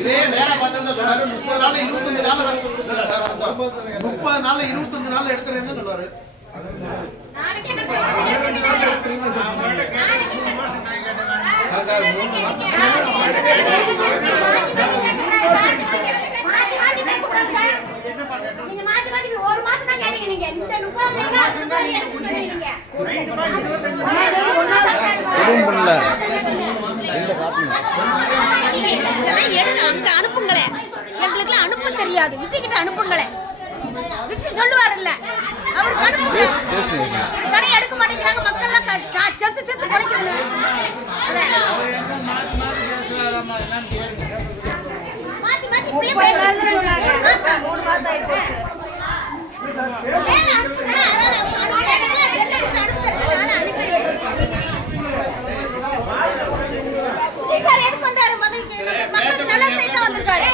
இதே நேரா பார்த்தா சொன்னாரு 30 நாள் 25 நாள் 30 நாள் 25 நாள் எடுத்துறேன்னு சொன்னாரு. அங்க அனுப்புங்களே, எங்களுக்கு அனுப்ப தெரியாது. விஜய் கிட்ட அனுப்புங்களே. விஜய் சொல்லுவாருல்ல, அவருக்கு அனுப்புங்க. கடை எடுக்க மாட்டேங்கிறாங்க, மக்கள் எல்லாம் செத்து செத்து பொழைக்குதுன்னு. மாத்தி மாத்தி இப்படியே பேசுறாங்க. 3 மாசம் ஆயிடுச்சு. விஜய் சார் எதுக்கு வந்தாரு? மக்கள் நல்லா செய்தா வந்திருக்காரு.